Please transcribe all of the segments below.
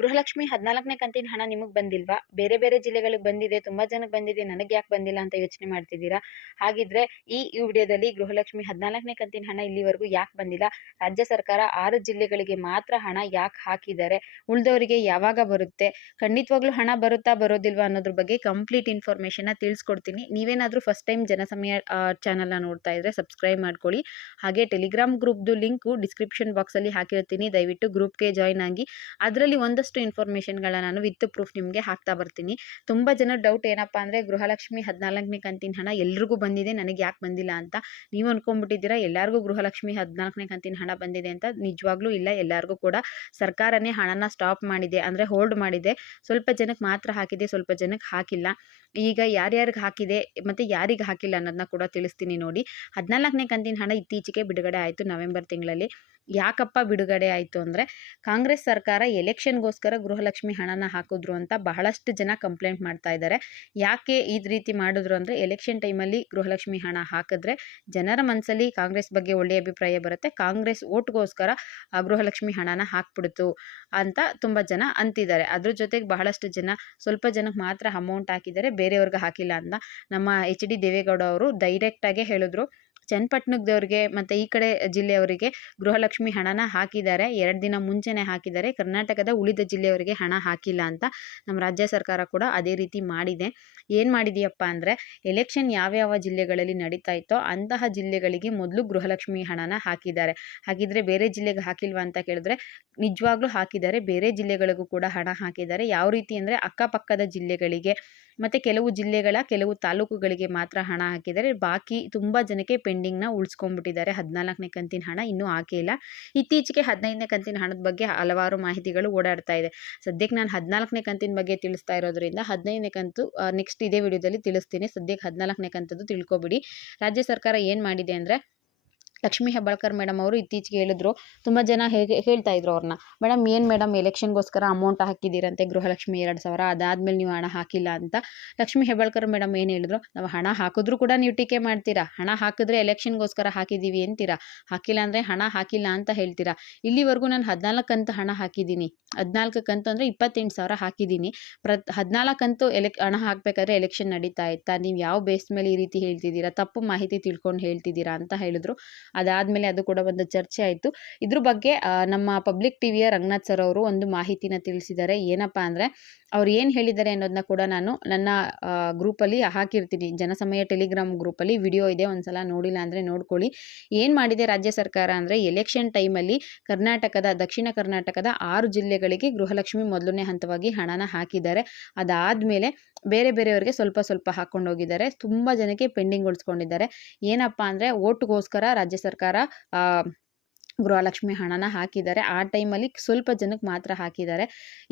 ಗೃಹಲಕ್ಷ್ಮಿ 14ನೇ ಕಂತಿನ ಹಣ ನಿಮಗ್ ಬಂದಿಲ್ವಾ? ಬೇರೆ ಬೇರೆ ಜಿಲ್ಲೆಗಳಿಗೆ ಬಂದಿದೆ, ತುಂಬಾ ಜನಕ್ಕೆ ಬಂದಿದೆ, ನನಗೆ ಯಾಕೆ ಬಂದಿಲ್ಲ ಅಂತ ಯೋಚನೆ ಮಾಡ್ತಿದ್ದೀರಾ? ಹಾಗಿದ್ರೆ ಈ ವಿಡಿಯೋದಲ್ಲಿ ಗೃಹಲಕ್ಷ್ಮಿ 14ನೇ ಕಂತಿನ ಹಣ ಇಲ್ಲಿವರೆಗೂ ಯಾಕೆ ಬಂದಿಲ್ಲ? ರಾಜ್ಯ ಸರ್ಕಾರ 6 ಜಿಲ್ಲೆಗಳಿಗೆ ಮಾತ್ರ ಹಣ ಯಾಕೆ ಹಾಕಿದ್ದಾರೆ? ಉಳಿದವರಿಗೆ ಯಾವಾಗ ಬರುತ್ತೆ? ಖಂಡಿತವಾಗ್ಲೂ ಹಣ ಬರುತ್ತಾ ಬರೋದಿಲ್ವಾ ಅನ್ನೋದ್ರ ಬಗ್ಗೆ ಕಂಪ್ಲೀಟ್ ಇನ್ಫಾರ್ಮೇಷನ್ ತಿಳಿಸ್ಕೊಡ್ತೀನಿ. ನೀವೇನಾದ್ರೂ ಫಸ್ಟ್ ಟೈಮ್ ಜನಸಮಯ ಚಾನಲ್ನ ನೋಡ್ತಾ ಇದ್ರೆ ಸಬ್ಸ್ಕ್ರೈಬ್ ಮಾಡ್ಕೊಳ್ಳಿ. ಹಾಗೆ ಟೆಲಿಗ್ರಾಮ್ ಗ್ರೂಪ್ದು ಲಿಂಕು ಡಿಸ್ಕ್ರಿಪ್ಷನ್ ಬಾಕ್ಸಲ್ಲಿ ಹಾಕಿರ್ತೀನಿ. ದಯವಿಟ್ಟು ಗ್ರೂಪ್ಗೆ ಜಾಯ್ನ್ ಆಗಿ. ಅದರಲ್ಲಿ ಒಂದಷ್ಟು ಇನ್ಫಾರ್ಮೇಷನ್ಗಳ ನಾನು ವಿತ್ ಪ್ರೂಫ್ ನಿಮಗೆ ಹಾಕ್ತಾ ಬರ್ತೀನಿ. ತುಂಬ ಜನ ಡೌಟ್ ಏನಪ್ಪಾ ಅಂದರೆ ಗೃಹಲಕ್ಷ್ಮಿ 14ನೇ ಕಂತಿನ ಹಣ ಎಲ್ರಿಗೂ ಬಂದಿದೆ, ನನಗೆ ಯಾಕೆ ಬಂದಿಲ್ಲ ಅಂತ. ನೀವು ಅನ್ಕೊಂಡ್ಬಿಟ್ಟಿದ್ದೀರಾ ಎಲ್ಲರಿಗೂ ಗೃಹಲಕ್ಷ್ಮಿ 14ನೇ ಕಂತಿನ ಹಣ ಬಂದಿದೆ ಅಂತ. ನಿಜವಾಗ್ಲೂ ಇಲ್ಲ, ಎಲ್ಲರಿಗೂ ಕೂಡ ಸರ್ಕಾರನೇ ಹಣನ ಸ್ಟಾಪ್ ಮಾಡಿದೆ, ಅಂದರೆ ಹೋಲ್ಡ್ ಮಾಡಿದೆ. ಸ್ವಲ್ಪ ಜನಕ್ಕೆ ಮಾತ್ರ ಹಾಕಿದೆ, ಸ್ವಲ್ಪ ಜನಕ್ಕೆ ಹಾಕಿಲ್ಲ. ಈಗ ಯಾರ್ಯಾರಿಗೆ ಹಾಕಿದೆ ಮತ್ತು ಯಾರಿಗೆ ಹಾಕಿಲ್ಲ ಅನ್ನೋದನ್ನ ಕೂಡ ತಿಳಿಸ್ತೀನಿ ನೋಡಿ. 14ನೇ ಕಂತಿನ ಹಣ ಇತ್ತೀಚೆಗೆ ಬಿಡುಗಡೆ ಆಯಿತು ನವೆಂಬರ್ ತಿಂಗಳಲ್ಲಿ. ಯಾಕಪ್ಪ ಬಿಡುಗಡೆ ಆಯಿತು ಅಂದರೆ ಕಾಂಗ್ರೆಸ್ ಸರ್ಕಾರ ಎಲೆಕ್ಷನ್ಗೋಸ್ಕರ ಗೃಹಲಕ್ಷ್ಮಿ ಹಣನ ಹಾಕಿದ್ರು ಅಂತ ಬಹಳಷ್ಟು ಜನ ಕಂಪ್ಲೇಂಟ್ ಮಾಡ್ತಾ ಇದ್ದಾರೆ. ಯಾಕೆ ಈ ರೀತಿ ಮಾಡಿದ್ರು ಅಂದರೆ ಎಲೆಕ್ಷನ್ ಟೈಮಲ್ಲಿ ಗೃಹಲಕ್ಷ್ಮಿ ಹಣ ಹಾಕಿದ್ರೆ ಜನರ ಮನಸ್ಸಲ್ಲಿ ಕಾಂಗ್ರೆಸ್ ಬಗ್ಗೆ ಒಳ್ಳೆಯ ಅಭಿಪ್ರಾಯ ಬರುತ್ತೆ, ಕಾಂಗ್ರೆಸ್ ಓಟ್ಗೋಸ್ಕರ ಗೃಹಲಕ್ಷ್ಮಿ ಹಣನ ಹಾಕ್ಬಿಡ್ತು ಅಂತ ತುಂಬ ಜನ ಅಂತಿದ್ದಾರೆ. ಅದ್ರ ಜೊತೆಗೆ ಬಹಳಷ್ಟು ಜನ ಸ್ವಲ್ಪ ಜನಕ್ಕೆ ಮಾತ್ರ ಅಮೌಂಟ್ ಹಾಕಿದ್ದಾರೆ, ಬೇರೆಯವ್ರಿಗೆ ಹಾಕಿಲ್ಲ ಅಂತ. ನಮ್ಮ HD ದೇವೇಗೌಡ ಅವರು ಡೈರೆಕ್ಟಾಗೆ ಹೇಳಿದ್ರು, ಚನ್ನಪಟ್ಟಣದವ್ರಿಗೆ ಮತ್ತು ಈ ಕಡೆ ಜಿಲ್ಲೆಯವರಿಗೆ ಗೃಹಲಕ್ಷ್ಮಿ ಹಣನ ಹಾಕಿದ್ದಾರೆ, 2 ದಿನ ಮುಂಚೆನೇ ಹಾಕಿದ್ದಾರೆ, ಕರ್ನಾಟಕದ ಉಳಿದ ಜಿಲ್ಲೆಯವರಿಗೆ ಹಣ ಹಾಕಿಲ್ಲ ಅಂತ. ನಮ್ಮ ರಾಜ್ಯ ಸರ್ಕಾರ ಕೂಡ ಅದೇ ರೀತಿ ಮಾಡಿದೆ. ಏನು ಮಾಡಿದೆಯಪ್ಪ ಅಂದರೆ ಎಲೆಕ್ಷನ್ ಯಾವ್ಯಾವ ಜಿಲ್ಲೆಗಳಲ್ಲಿ ನಡೀತಾ ಇತ್ತೋ ಅಂತಹ ಜಿಲ್ಲೆಗಳಿಗೆ ಮೊದಲು ಗೃಹಲಕ್ಷ್ಮಿ ಹಣನ ಹಾಕಿದ್ದಾರೆ. ಹಾಗಿದ್ರೆ ಬೇರೆ ಜಿಲ್ಲೆಗೆ ಹಾಕಿಲ್ವಾ ಅಂತ ಕೇಳಿದ್ರೆ ನಿಜವಾಗ್ಲೂ ಹಾಕಿದ್ದಾರೆ, ಬೇರೆ ಜಿಲ್ಲೆಗಳಿಗೂ ಕೂಡ ಹಣ ಹಾಕಿದ್ದಾರೆ. ಯಾವ ರೀತಿ ಅಂದರೆ ಅಕ್ಕಪಕ್ಕದ ಜಿಲ್ಲೆಗಳಿಗೆ ಮತ್ತು ಕೆಲವು ಜಿಲ್ಲೆಗಳ ಕೆಲವು ತಾಲೂಕುಗಳಿಗೆ ಮಾತ್ರ ಹಣ ಹಾಕಿದ್ದಾರೆ. ಬಾಕಿ ತುಂಬ ಜನಕ್ಕೆ ಪೆಂಡಿಂಗ್ನ ಉಳಿಸ್ಕೊಂಡ್ಬಿಟ್ಟಿದ್ದಾರೆ. 14ನೇ ಕಂತಿನ ಹಣ ಇನ್ನೂ ಹಾಕೇ ಇಲ್ಲ. ಇತ್ತೀಚೆಗೆ 15ನೇ ಕಂತಿನ ಹಣದ ಬಗ್ಗೆ ಹಲವಾರು ಮಾಹಿತಿಗಳು ಓಡಾಡ್ತಾ ಇದೆ. ಸದ್ಯಕ್ಕೆ ನಾನು 14ನೇ ಕಂತಿನ ಬಗ್ಗೆ ತಿಳಿಸ್ತಾ ಇರೋದ್ರಿಂದ 15ನೇ ಕಂತು ನೆಕ್ಸ್ಟ್ ಇದೇ ವಿಡಿಯೋದಲ್ಲಿ ತಿಳಿಸ್ತೀನಿ. ಸದ್ಯಕ್ಕೆ 14ನೇ ಕಂತದ್ದು ತಿಳ್ಕೊಬಿಡಿ. ರಾಜ್ಯ ಸರ್ಕಾರ ಏನು ಮಾಡಿದೆ ಅಂದರೆ ಲಕ್ಷ್ಮೀ ಹೆಬ್ಬಾಳ್ಕರ್ ಮೇಡಮ್ ಅವರು ಇತ್ತೀಚೆಗೆ ಹೇಳಿದ್ರು, ತುಂಬ ಜನ ಹೇಳ್ತಾ ಇದ್ರು ಅವ್ರನ್ನ, ಮೇಡಮ್ ಏನು ಮೇಡಮ್ ಎಲೆಕ್ಷನ್ಗೋಸ್ಕರ ಅಮೌಂಟ್ ಹಾಕಿದ್ದೀರಂತೆ ಗೃಹಲಕ್ಷ್ಮಿ 2,000, ಅದಾದಮೇಲೆ ನೀವು ಹಣ ಹಾಕಿಲ್ಲ ಅಂತ. ಲಕ್ಷ್ಮೀ ಹೆಬ್ಬಾಳ್ಕರ್ ಮೇಡಮ್ ಏನು ಹೇಳಿದ್ರು, ನಾವು ಹಣ ಹಾಕಿದ್ರೂ ಕೂಡ ನೀವು ಟೀಕೆ ಮಾಡ್ತೀರಾ, ಹಣ ಹಾಕಿದ್ರೆ ಎಲೆಕ್ಷನ್ಗೋಸ್ಕರ ಹಾಕಿದ್ದೀವಿ ಅಂತೀರಾ, ಹಾಕಿಲ್ಲ ಅಂದರೆ ಹಣ ಹಾಕಿಲ್ಲ ಅಂತ ಹೇಳ್ತೀರಾ. ಇಲ್ಲಿವರೆಗೂ ನಾನು 14 ಕಂತು ಹಣ ಹಾಕಿದ್ದೀನಿ, 14 ಕಂತು ಅಂದರೆ 28,000 ಹಾಕಿದ್ದೀನಿ. 14 ಕಂತು ಹಣ ಹಾಕಬೇಕಾದ್ರೆ ಎಲೆಕ್ಷನ್ ನಡೀತಾ ಇತ್ತಾ, ನೀವು ಯಾವ ಬೇಸ್ ಮೇಲೆ ಈ ರೀತಿ ಹೇಳ್ತಿದ್ದೀರಾ, ತಪ್ಪು ಮಾಹಿತಿ ತಿಳ್ಕೊಂಡು ಹೇಳ್ತಿದ್ದೀರಾ ಅಂತ ಹೇಳಿದ್ರು. ಅದಾದಮೇಲೆ ಅದು ಕೂಡ ಒಂದು ಚರ್ಚೆ ಆಯಿತು. ಇದ್ರ ಬಗ್ಗೆ ನಮ್ಮ ಪಬ್ಲಿಕ್ ಟಿವಿಯ ರಂಗನಾಥ್ ಸರ್ ಅವರು ಒಂದು ಮಾಹಿತಿನ ತಿಳಿಸಿದ್ದಾರೆ. ಏನಪ್ಪ ಅಂದರೆ ಅವ್ರು ಏನು ಹೇಳಿದ್ದಾರೆ ಅನ್ನೋದನ್ನ ಕೂಡ ನಾನು ನನ್ನ ಗ್ರೂಪಲ್ಲಿ ಹಾಕಿರ್ತೀನಿ, ಜನಸಮಯ ಟೆಲಿಗ್ರಾಮ್ ಗ್ರೂಪಲ್ಲಿ ವಿಡಿಯೋ ಇದೆ, ಒಂದ್ಸಲ ನೋಡಿಲ್ಲ ಅಂದರೆ ನೋಡ್ಕೊಳ್ಳಿ. ಏನು ಮಾಡಿದೆ ರಾಜ್ಯ ಸರ್ಕಾರ ಅಂದರೆ ಎಲೆಕ್ಷನ್ ಟೈಮಲ್ಲಿ ದಕ್ಷಿಣ ಕರ್ನಾಟಕದ 6 ಜಿಲ್ಲೆಗಳಿಗೆ ಗೃಹಲಕ್ಷ್ಮಿ ಮೊದಲನೇ ಹಂತವಾಗಿ ಹಣನ ಹಾಕಿದ್ದಾರೆ. ಅದಾದಮೇಲೆ ಬೇರೆ ಬೇರೆಯವರಿಗೆ ಸ್ವಲ್ಪ ಸ್ವಲ್ಪ ಹಾಕ್ಕೊಂಡು ಹೋಗಿದ್ದಾರೆ. ತುಂಬ ಜನಕ್ಕೆ ಪೆಂಡಿಂಗ್ ಉಳಿಸ್ಕೊಂಡಿದ್ದಾರೆ. ಏನಪ್ಪ ಅಂದರೆ ಓಟ್ಗೋಸ್ಕರ ರಾಜ್ಯ ಸರ್ಕಾರ ಗೃಹಲಕ್ಷ್ಮಿ ಹಣನ ಹಾಕಿದ್ದಾರೆ. ಆ ಟೈಮಲ್ಲಿ ಸ್ವಲ್ಪ ಜನಕ್ಕೆ ಮಾತ್ರ ಹಾಕಿದ್ದಾರೆ.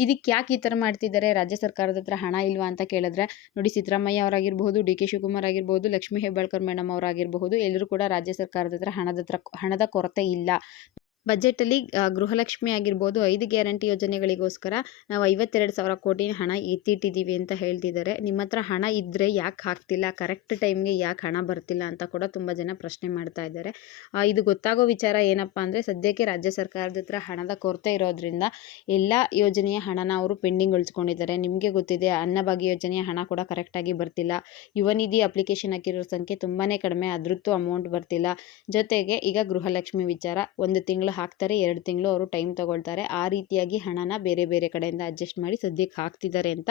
ಇದಕ್ಕೆ ಯಾಕೆ ಈ ಥರ ಮಾಡ್ತಿದ್ದಾರೆ, ರಾಜ್ಯ ಸರ್ಕಾರದ ಹತ್ರ ಹಣ ಇಲ್ವಾ ಅಂತ ಕೇಳಿದ್ರೆ ನೋಡಿ, ಸಿದ್ದರಾಮಯ್ಯ ಅವರಾಗಿರ್ಬೋದು, DK ಶಿವಕುಮಾರ್ ಆಗಿರ್ಬೋದು, ಲಕ್ಷ್ಮೀ ಹೆಬ್ಬಾಳ್ಕರ್ ಮೇಡಮ್ ಅವರಾಗಿರ್ಬಹುದು, ಎಲ್ಲರೂ ಕೂಡ ರಾಜ್ಯ ಸರ್ಕಾರದ ಹತ್ರ ಹಣದ ಕೊರತೆ ಇಲ್ಲ. ಬಜೆಟಲ್ಲಿ ಗೃಹಲಕ್ಷ್ಮಿ ಆಗಿರ್ಬೋದು, 5 ಗ್ಯಾರಂಟಿ ಯೋಜನೆಗಳಿಗೋಸ್ಕರ ನಾವು 52,000 ಕೋಟಿ ಹಣ ಎತ್ತಿಟ್ಟಿದ್ದೀವಿ ಅಂತ ಹೇಳ್ತಿದ್ದಾರೆ. ನಿಮ್ಮ ಹತ್ರ ಹಣ ಇದ್ದರೆ ಯಾಕೆ ಹಾಕ್ತಿಲ್ಲ, ಕರೆಕ್ಟ್ ಟೈಮ್ಗೆ ಯಾಕೆ ಹಣ ಬರ್ತಿಲ್ಲ ಅಂತ ಕೂಡ ತುಂಬ ಜನ ಪ್ರಶ್ನೆ ಮಾಡ್ತಾ ಇದ್ದಾರೆ. ಇದು ಗೊತ್ತಾಗೋ ವಿಚಾರ ಏನಪ್ಪ ಅಂದರೆ ಸದ್ಯಕ್ಕೆ ರಾಜ್ಯ ಸರ್ಕಾರದ ಹತ್ರ ಹಣದ ಕೊರತೆ ಇರೋದ್ರಿಂದ ಎಲ್ಲ ಯೋಜನೆಯ ಹಣನ ಅವರು ಪೆಂಡಿಂಗ್ ಉಳಿಸ್ಕೊಂಡಿದ್ದಾರೆ. ನಿಮಗೆ ಗೊತ್ತಿದೆ, ಅನ್ನಭಾಗ್ಯ ಯೋಜನೆಯ ಹಣ ಕೂಡ ಕರೆಕ್ಟಾಗಿ ಬರ್ತಿಲ್ಲ. ಯುವ ನಿಧಿ ಅಪ್ಲಿಕೇಶನ್ ಹಾಕಿರೋ ಸಂಖ್ಯೆ ತುಂಬಾ ಕಡಿಮೆ, ಅದ್ರದ್ದು ಅಮೌಂಟ್ ಬರ್ತಿಲ್ಲ. ಜೊತೆಗೆ ಈಗ ಗೃಹಲಕ್ಷ್ಮಿ ವಿಚಾರ, 1 ತಿಂಗಳು ಹಾಕ್ತಾರೆ, 2 ತಿಂಗಳು ಅವರು ಟೈಮ್ ತಗೊಳ್ತಾರೆ. ಆ ರೀತಿಯಾಗಿ ಹಣನ ಬೇರೆ ಬೇರೆ ಕಡೆಯಿಂದ ಅಡ್ಜಸ್ಟ್ ಮಾಡಿ ಸದ್ಯಕ್ಕೆ ಹಾಕ್ತಿದ್ದಾರೆ ಅಂತ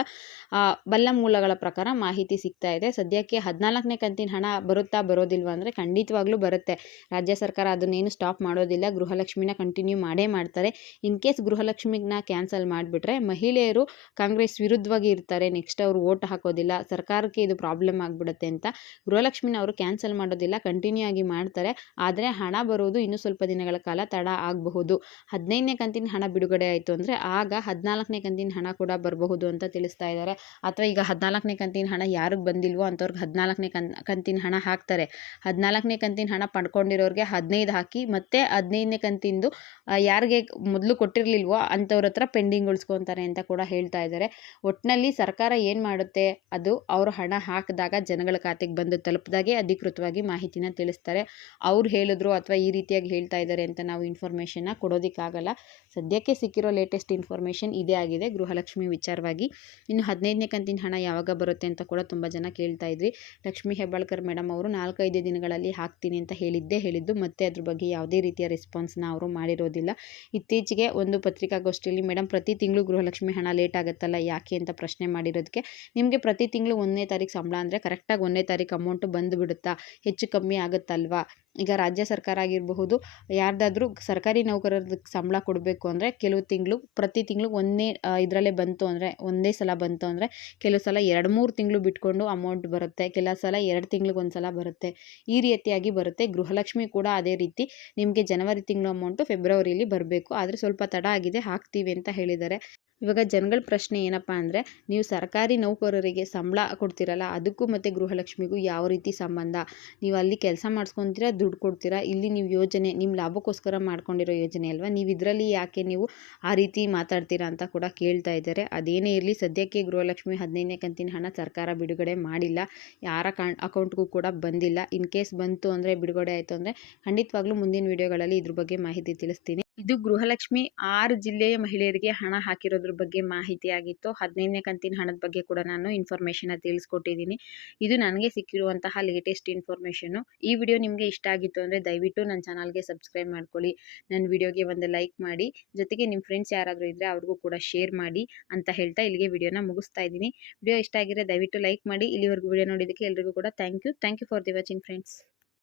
ಬಲ್ಲ ಮೂಲಗಳ ಪ್ರಕಾರ ಮಾಹಿತಿ ಸಿಗ್ತಾ ಇದೆ. ಸದ್ಯಕ್ಕೆ 14ನೇ ಕಂತಿನ ಹಣ ಬರುತ್ತಾ ಬರೋದಿಲ್ವಾ ಅಂದರೆ ಖಂಡಿತವಾಗ್ಲೂ ಬರುತ್ತೆ. ರಾಜ್ಯ ಸರ್ಕಾರ ಅದನ್ನೇನು ಸ್ಟಾಪ್ ಮಾಡೋದಿಲ್ಲ, ಗೃಹಲಕ್ಷ್ಮಿನ ಕಂಟಿನ್ಯೂ ಮಾಡೇ ಮಾಡ್ತಾರೆ. ಇನ್ ಕೇಸ್ ಗೃಹಲಕ್ಷ್ಮಿನ ಕ್ಯಾನ್ಸಲ್ ಮಾಡಿಬಿಟ್ರೆ ಮಹಿಳೆಯರು ಕಾಂಗ್ರೆಸ್ ವಿರುದ್ಧವಾಗಿ ಇರ್ತಾರೆ, ನೆಕ್ಸ್ಟ್ ಅವರು ಓಟ್ ಹಾಕೋದಿಲ್ಲ, ಸರ್ಕಾರಕ್ಕೆ ಇದು ಪ್ರಾಬ್ಲಮ್ ಆಗಿಬಿಡುತ್ತೆ ಅಂತ ಗೃಹಲಕ್ಷ್ಮಿನ ಅವರು ಕ್ಯಾನ್ಸಲ್ ಮಾಡೋದಿಲ್ಲ, ಕಂಟಿನ್ಯೂ ಆಗಿ ಮಾಡ್ತಾರೆ. ಆದರೆ ಹಣ ಬರೋದು ಇನ್ನೂ ಸ್ವಲ್ಪ ದಿನಗಳ ಕಾಲ ತಡ ಆಗಬಹುದು. 15ನೇ ಕಂತಿನ ಹಣ ಬಿಡುಗಡೆ ಆಯಿತು ಅಂದರೆ ಆಗ 14ನೇ ಕಂತಿನ ಹಣ ಕೂಡ ಬರಬಹುದು ಅಂತ ತಿಳಿಸ್ತಾ ಇದ್ದಾರೆ. ಅಥವಾ ಈಗ 14ನೇ ಕಂತಿನ ಹಣ ಯಾರಿಗೆ ಬಂದಿಲ್ವೋ ಅಂಥವ್ರಿಗೆ 14ನೇ ಕಂತಿನ ಹಣ ಹಾಕ್ತಾರೆ. 14ನೇ ಕಂತಿನ ಹಣ ಪಡ್ಕೊಂಡಿರೋರಿಗೆ 15 ಹಾಕಿ ಮತ್ತೆ 15ನೇ ಕಂತಿಂದು ಯಾರಿಗೆ ಮೊದಲು ಕೊಟ್ಟಿರಲಿಲ್ವೋ ಅಂಥವ್ರ ಹತ್ರ ಪೆಂಡಿಂಗ್ ಉಳಿಸ್ಕೊತಾರೆ ಅಂತ ಕೂಡ ಹೇಳ್ತಾ ಇದ್ದಾರೆ. ಒಟ್ಟಿನಲ್ಲಿ ಸರ್ಕಾರ ಏನು ಮಾಡುತ್ತೆ, ಅದು ಅವರು ಹಣ ಹಾಕಿದಾಗ ಜನಗಳ ಖಾತೆಗೆ ಬಂದು ತಲುಪಿದಾಗೆ ಅಧಿಕೃತವಾಗಿ ಮಾಹಿತಿನ ತಿಳಿಸ್ತಾರೆ. ಅವ್ರು ಹೇಳಿದ್ರು ಅಥವಾ ಈ ರೀತಿಯಾಗಿ ಹೇಳ್ತಾ ಇದ್ದಾರೆ ಅಂತ ನಾವು ಇನ್ಫಾರ್ಮೇಷನ್ನ ಕೊಡೋದಕ್ಕಾಗಲ್ಲ. ಸದ್ಯಕ್ಕೆ ಸಿಕ್ಕಿರೋ ಲೇಟೆಸ್ಟ್ ಇನ್ಫಾರ್ಮೇಷನ್ ಇದೇ ಆಗಿದೆ ಗೃಹಲಕ್ಷ್ಮಿ ವಿಚಾರವಾಗಿ. ಇನ್ನು 15ನೇ ಕಂತಿನ ಹಣ ಯಾವಾಗ ಬರುತ್ತೆ ಅಂತ ಕೂಡ ತುಂಬ ಜನ ಕೇಳ್ತಾ ಇದ್ರಿ. ಲಕ್ಷ್ಮೀ ಹೆಬ್ಬಾಳ್ಕರ್ ಮೇಡಮ್ ಅವರು 4-5 ದಿನಗಳಲ್ಲಿ ಹಾಕ್ತೀನಿ ಅಂತ ಹೇಳಿದ್ದು, ಮತ್ತೆ ಅದ್ರ ಬಗ್ಗೆ ಯಾವುದೇ ರೀತಿಯ ರೆಸ್ಪಾನ್ಸ್ನ ಅವರು ಮಾಡಿರೋದಿಲ್ಲ. ಇತ್ತೀಚೆಗೆ ಒಂದು ಪತ್ರಿಕಾಗೋಷ್ಠಿಯಲ್ಲಿ ಮೇಡಮ್ ಪ್ರತಿ ತಿಂಗಳು ಗೃಹಲಕ್ಷ್ಮಿ ಹಣ ಲೇಟ್ ಆಗುತ್ತಲ್ಲ ಯಾಕೆ ಅಂತ ಪ್ರಶ್ನೆ ಮಾಡಿರೋದಕ್ಕೆ, ನಿಮಗೆ ಪ್ರತಿ ತಿಂಗಳು 1ನೇ ತಾರೀಕು ಸಂಬಳ ಅಂದರೆ ಕರೆಕ್ಟಾಗಿ 1ನೇ ತಾರೀಕು ಅಮೌಂಟು ಬಂದುಬಿಡುತ್ತಾ, ಹೆಚ್ಚು ಕಮ್ಮಿ ಆಗುತ್ತಲ್ವಾ? ಈಗ ರಾಜ್ಯ ಸರ್ಕಾರ ಆಗಿರಬಹುದು, ಯಾರ್ದಾದ್ರೂ ಸರ್ಕಾರಿ ನೌಕರರಿಗೆ ಸಂಬಳ ಕೊಡಬೇಕು ಅಂದರೆ ಕೆಲವು ತಿಂಗಳು ಪ್ರತಿ ತಿಂಗಳು ಇದರಲ್ಲೇ ಬಂತು ಅಂದರೆ ಒಂದೇ ಸಲ ಬಂತು ಅಂದರೆ ಕೆಲವು ಸಲ 2-3 ತಿಂಗಳು ಬಿಟ್ಕೊಂಡು ಅಮೌಂಟ್ ಬರುತ್ತೆ, ಕೆಲವು ಸಲ 2 ತಿಂಗಳಿಗೆ ಒಂದು ಸಲ ಬರುತ್ತೆ. ಈ ರೀತಿಯಾಗಿ ಬರುತ್ತೆ. ಗೃಹಲಕ್ಷ್ಮಿ ಕೂಡ ಅದೇ ರೀತಿ ನಿಮಗೆ ಜನವರಿ ತಿಂಗಳು ಅಮೌಂಟು ಫೆಬ್ರವರಿಯಲ್ಲಿ ಬರಬೇಕು. ಆದರೆ ಸ್ವಲ್ಪ ತಡ ಆಗಿದೆ, ಹಾಕ್ತೀವಿ ಅಂತ ಹೇಳಿದ್ದಾರೆ. ಇವಾಗ ಜನಗಳ ಪ್ರಶ್ನೆ ಏನಪ್ಪ ಅಂದರೆ, ನೀವು ಸರ್ಕಾರಿ ನೌಕರರಿಗೆ ಸಂಬಳ ಕೊಡ್ತೀರಲ್ಲ, ಅದಕ್ಕೂ ಮತ್ತು ಗೃಹಲಕ್ಷ್ಮಿಗೂ ಯಾವ ರೀತಿ ಸಂಬಂಧ? ನೀವು ಅಲ್ಲಿ ಕೆಲಸ ಮಾಡಿಸ್ಕೊತೀರಾ, ದುಡ್ಡು ಕೊಡ್ತೀರಾ? ಇಲ್ಲಿ ನೀವು ಯೋಜನೆ ನಿಮ್ಮ ಲಾಭಕ್ಕೋಸ್ಕರ ಮಾಡ್ಕೊಂಡಿರೋ ಯೋಜನೆ ಅಲ್ವಾ, ನೀವು ಇದರಲ್ಲಿ ಯಾಕೆ ನೀವು ಆ ರೀತಿ ಮಾತಾಡ್ತೀರಾ ಅಂತ ಕೂಡ ಕೇಳ್ತಾ ಇದ್ದಾರೆ. ಅದೇನೇ ಇರಲಿ, ಸದ್ಯಕ್ಕೆ ಗೃಹಲಕ್ಷ್ಮಿ 15ನೇ ಕಂತಿನ ಹಣ ಸರ್ಕಾರ ಬಿಡುಗಡೆ ಮಾಡಿಲ್ಲ, ಯಾರ ಅಕೌಂಟ್ಗೂ ಕೂಡ ಬಂದಿಲ್ಲ. ಇನ್ ಕೇಸ್ ಬಂತು ಅಂದರೆ, ಬಿಡುಗಡೆ ಆಯಿತು ಅಂದರೆ ಖಂಡಿತವಾಗ್ಲೂ ಮುಂದಿನ ವಿಡಿಯೋಗಳಲ್ಲಿ ಇದ್ರ ಬಗ್ಗೆ ಮಾಹಿತಿ ತಿಳಿಸ್ತೀನಿ. ಇದು ಗೃಹಲಕ್ಷ್ಮಿ 6 ಜಿಲ್ಲೆಯ ಮಹಿಳೆಯರಿಗೆ ಹಣ ಹಾಕಿರೋದ್ರ ಬಗ್ಗೆ ಮಾಹಿತಿ ಆಗಿತ್ತು. 15ನೇ ಕಂತಿನ ಹಣದ ಬಗ್ಗೆ ಕೂಡ ನಾನು ಇನ್ಫಾರ್ಮೇಷನ್ನ ತಿಳಿಸ್ಕೊಟ್ಟಿದ್ದೀನಿ. ಇದು ನನಗೆ ಸಿಕ್ಕಿರುವಂತಹ ಲೇಟೆಸ್ಟ್ ಇನ್ಫಾರ್ಮೇಷನ್ನು. ಈ ವಿಡಿಯೋ ನಿಮಗೆ ಇಷ್ಟ ಆಗಿತ್ತು ಅಂದರೆ ದಯವಿಟ್ಟು ನನ್ನ ಚಾನಲ್ಗೆ ಸಬ್ಸ್ಕ್ರೈಬ್ ಮಾಡ್ಕೊಳ್ಳಿ, ನನ್ನ ವಿಡಿಯೋಗೆ ಒಂದು ಲೈಕ್ ಮಾಡಿ, ಜೊತೆಗೆ ನಿಮ್ಮ ಫ್ರೆಂಡ್ಸ್ ಯಾರಾದರೂ ಇದ್ದರೆ ಅವ್ರಿಗೂ ಕೂಡ ಶೇರ್ ಮಾಡಿ ಅಂತ ಹೇಳ್ತಾ ಇಲ್ಲಿಗೆ ವಿಡಿಯೋನ ಮುಗಿಸ್ತಾ ಇದ್ದೀನಿ. ವಿಡಿಯೋ ಇಷ್ಟ ಆಗಿದ್ರೆ ದಯವಿಟ್ಟು ಲೈಕ್ ಮಾಡಿ. ಇಲ್ಲಿವರೆಗೂ ವಿಡಿಯೋ ನೋಡಿದ್ದಕ್ಕೆ ಎಲ್ರಿಗೂ ಕೂಡ thank you for the watching friends.